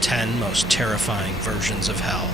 10 most terrifying versions of hell.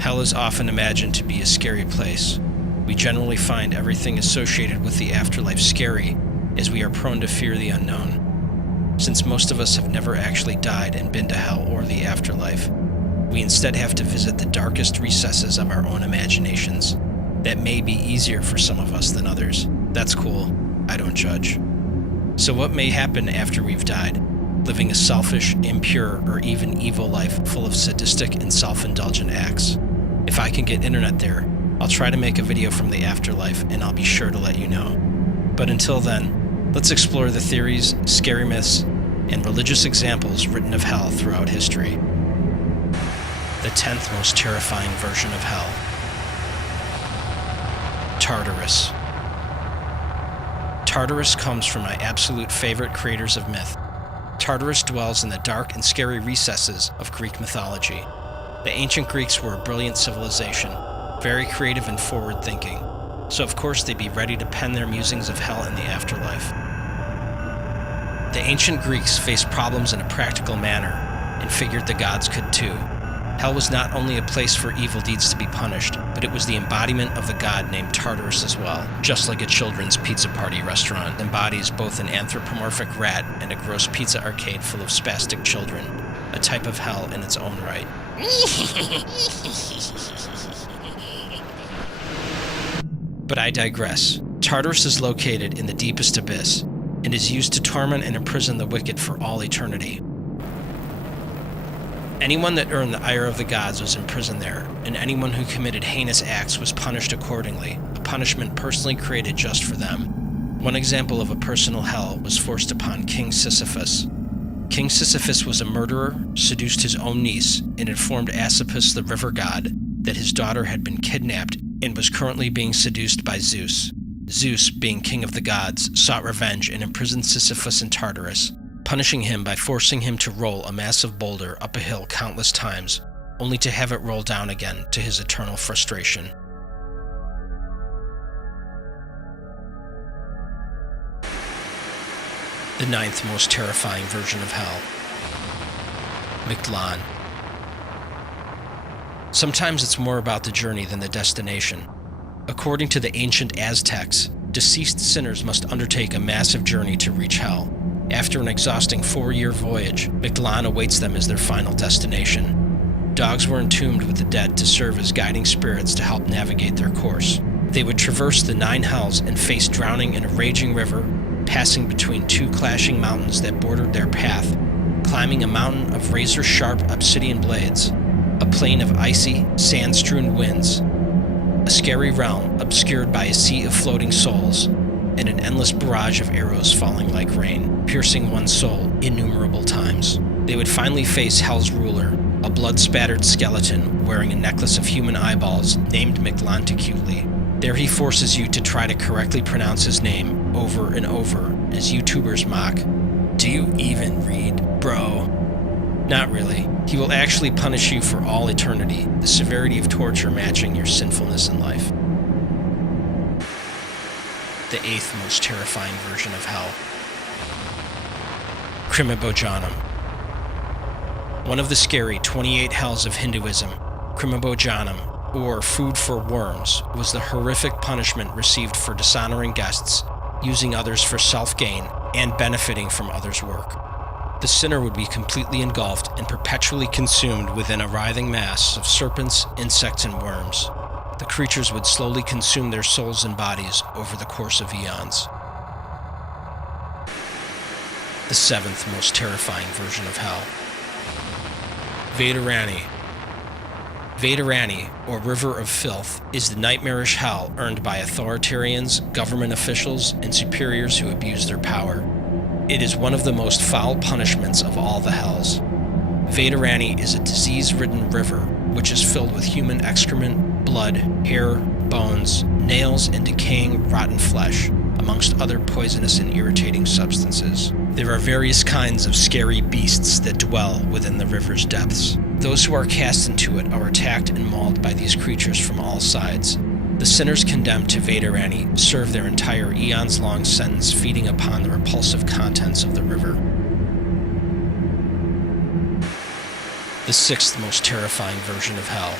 Hell is often imagined to be a scary place. We generally find everything associated with the afterlife scary, as we are prone to fear the unknown. Since most of us have never actually died and been to hell or the afterlife, we instead have to visit the darkest recesses of our own imaginations. That may be easier for some of us than others. That's cool. I don't judge. So what may happen after we've died? Living a selfish, impure, or even evil life full of sadistic and self-indulgent acts. If I can get internet there, I'll try to make a video from the afterlife, and I'll be sure to let you know. But until then, let's explore the theories, scary myths, and religious examples written of hell throughout history. The 10th most terrifying version of hell. Tartarus. Tartarus comes from my absolute favorite creators of myth. Tartarus dwells in the dark and scary recesses of Greek mythology. The ancient Greeks were a brilliant civilization, very creative and forward-thinking, so of course they'd be ready to pen their musings of hell in the afterlife. The ancient Greeks faced problems in a practical manner, and figured the gods could too. Hell was not only a place for evil deeds to be punished, but it was the embodiment of the god named Tartarus as well, just like a children's pizza party restaurant embodies both an anthropomorphic rat and a gross pizza arcade full of spastic children, a type of hell in its own right. But I digress. Tartarus is located in the deepest abyss, and is used to torment and imprison the wicked for all eternity. Anyone that earned the ire of the gods was imprisoned there, and anyone who committed heinous acts was punished accordingly, a punishment personally created just for them. One example of a personal hell was forced upon King Sisyphus. King Sisyphus was a murderer, seduced his own niece, and informed Asclepus, the river god, that his daughter had been kidnapped and was currently being seduced by Zeus. Zeus, being king of the gods, sought revenge and imprisoned Sisyphus in Tartarus, punishing him by forcing him to roll a massive boulder up a hill countless times, only to have it roll down again to his eternal frustration. The 9th most terrifying version of hell. Mictlan. Sometimes it's more about the journey than the destination. According to the ancient Aztecs, deceased sinners must undertake a massive journey to reach hell. After an exhausting 4-year voyage, Mictlan awaits them as their final destination. Dogs were entombed with the dead to serve as guiding spirits to help navigate their course. They would traverse the 9 hells and face drowning in a raging river, passing between 2 clashing mountains that bordered their path, climbing a mountain of razor-sharp obsidian blades, a plain of icy, sand-strewn winds, a scary realm obscured by a sea of floating souls, and an endless barrage of arrows falling like rain, piercing one's soul innumerable times. They would finally face Hell's ruler, a blood-spattered skeleton wearing a necklace of human eyeballs named Mictlantecuhtli. There he forces you to try to correctly pronounce his name over and over as YouTubers mock. Do you even read, bro? Not really. He will actually punish you for all eternity, the severity of torture matching your sinfulness in life. The 8th most terrifying version of hell. Krimabhojanam. One of the scary 28 hells of Hinduism, Krimabhojanam, or food for worms, was the horrific punishment received for dishonoring guests, using others for self-gain, and benefiting from others' work. The sinner would be completely engulfed and perpetually consumed within a writhing mass of serpents, insects, and worms. The creatures would slowly consume their souls and bodies over the course of eons. The 7th most terrifying version of hell. Vader. Vader, or River of Filth, is the nightmarish hell earned by authoritarians, government officials, and superiors who abuse their power. It is one of the most foul punishments of all the hells. Vader is a disease-ridden river which is filled with human excrement, blood, hair, bones, nails, and decaying, rotten flesh, amongst other poisonous and irritating substances. There are various kinds of scary beasts that dwell within the river's depths. Those who are cast into it are attacked and mauled by these creatures from all sides. The sinners condemned to Vader serve their entire eons-long sentence feeding upon the repulsive contents of the river. The sixth most terrifying version of hell.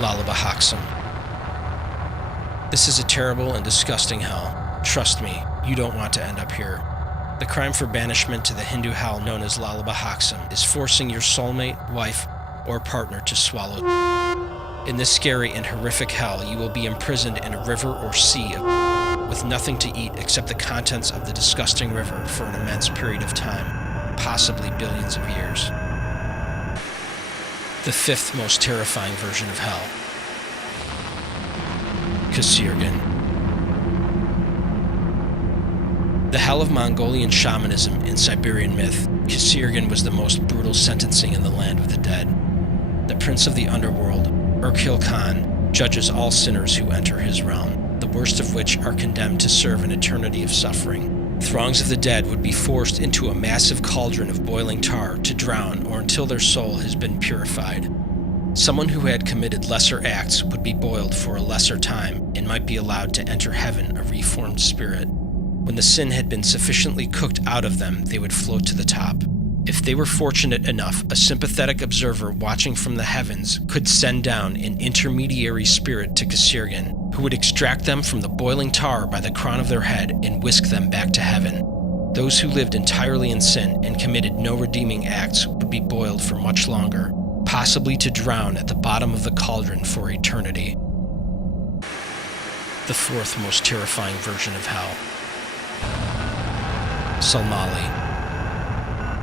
Laala. This is a terrible and disgusting hell. Trust me, you don't want to end up here. The crime for banishment to the Hindu hell known as Laala is forcing your soulmate, wife, or partner to swallow. In this scary and horrific hell, you will be imprisoned in a river or sea with nothing to eat except the contents of the disgusting river for an immense period of time, possibly billions of years. The fifth most terrifying version of hell. Kasirgan. The hell of Mongolian shamanism and Siberian myth, Kasirgan was the most brutal sentencing in the land of the dead. The prince of the underworld, Urkil Khan, judges all sinners who enter his realm, the worst of which are condemned to serve an eternity of suffering. Throngs of the dead would be forced into a massive cauldron of boiling tar to drown or until their soul has been purified. Someone who had committed lesser acts would be boiled for a lesser time and might be allowed to enter heaven a reformed spirit. When the sin had been sufficiently cooked out of them, they would float to the top. If they were fortunate enough, a sympathetic observer watching from the heavens could send down an intermediary spirit to Kasirgan, who would extract them from the boiling tar by the crown of their head and whisk them back to heaven. Those who lived entirely in sin and committed no redeeming acts would be boiled for much longer, possibly to drown at the bottom of the cauldron for eternity. The fourth most terrifying version of hell. Salmali.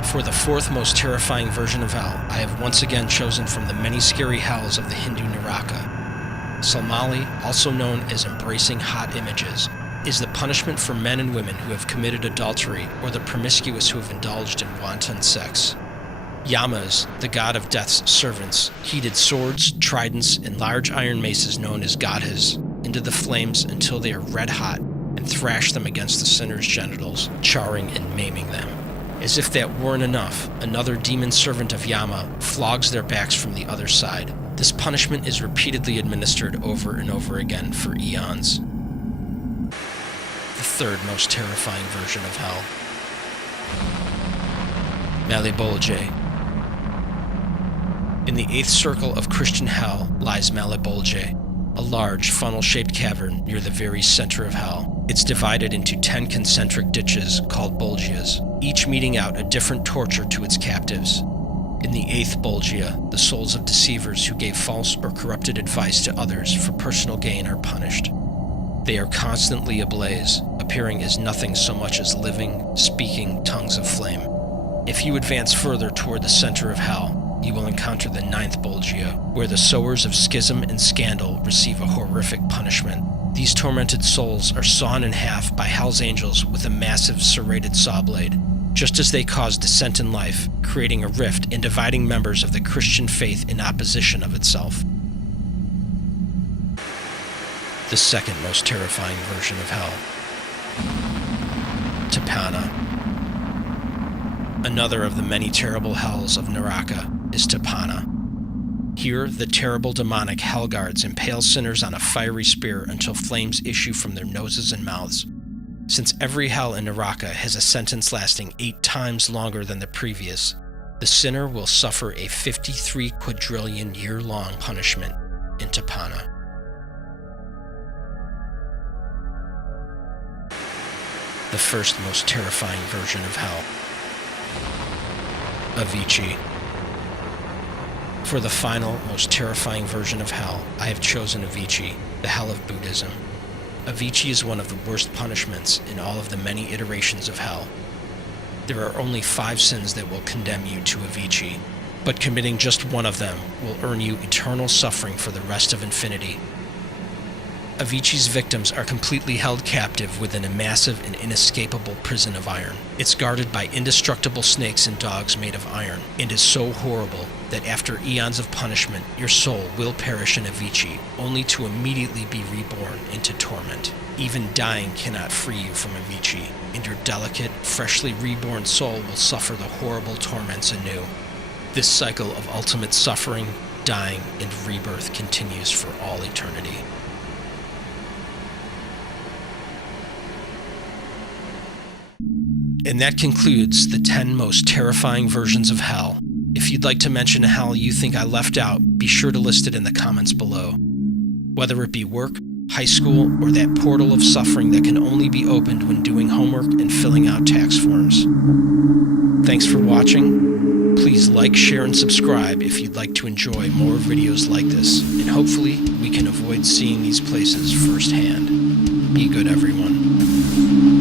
For the fourth most terrifying version of hell, I have once again chosen from the many scary hells of the Hindu Naraka. Salmali, also known as embracing hot images, is the punishment for men and women who have committed adultery or the promiscuous who have indulged in wanton sex. Yamas, the god of death's servants, heated swords, tridents, and large iron maces known as gadhas into the flames until they are red hot and thrash them against the sinner's genitals, charring and maiming them. As if that weren't enough, another demon servant of Yama flogs their backs from the other side. This punishment is repeatedly administered over and over again for eons. The third most terrifying version of hell. Ebola J. In the eighth circle of Christian hell lies Ebola J, a large funnel-shaped cavern near the very center of hell. It's divided into 10 concentric ditches called bolgias, each meting out a different torture to its captives. In the eighth bolgia, the souls of deceivers who gave false or corrupted advice to others for personal gain are punished. They are constantly ablaze, appearing as nothing so much as living, speaking tongues of flame. If you advance further toward the center of hell, you will encounter the ninth bolgia, where the sowers of schism and scandal receive a horrific punishment. These tormented souls are sawn in half by hell's angels with a massive serrated saw blade, just as they cause dissent in life, creating a rift and dividing members of the Christian faith in opposition of itself. The second most terrifying version of hell. Tapana. Another of the many terrible hells of Naraka is Tapana. Here, the terrible demonic hell guards impale sinners on a fiery spear until flames issue from their noses and mouths. Since every hell in Naraka has a sentence lasting 8 times longer than the previous, the sinner will suffer a 53 quadrillion year-long punishment in Tapana. The first most terrifying version of hell. Avicii. For the final, most terrifying version of hell, I have chosen Avicii, the hell of Buddhism. Avicii is one of the worst punishments in all of the many iterations of hell. There are only 5 sins that will condemn you to Avicii, but committing just one of them will earn you eternal suffering for the rest of infinity. Avicii's victims are completely held captive within a massive and inescapable prison of iron. It's guarded by indestructible snakes and dogs made of iron, and is so horrible that after eons of punishment, your soul will perish in Avicii, only to immediately be reborn into torment. Even dying cannot free you from Avicii, and your delicate, freshly reborn soul will suffer the horrible torments anew. This cycle of ultimate suffering, dying, and rebirth continues for all eternity. And that concludes the 10 most terrifying versions of hell. If you'd like to mention a hell you think I left out, be sure to list it in the comments below. Whether it be work, high school, or that portal of suffering that can only be opened when doing homework and filling out tax forms. Thanks for watching. Please like, share, and subscribe if you'd like to enjoy more videos like this, and hopefully we can avoid seeing these places firsthand. Be good, everyone.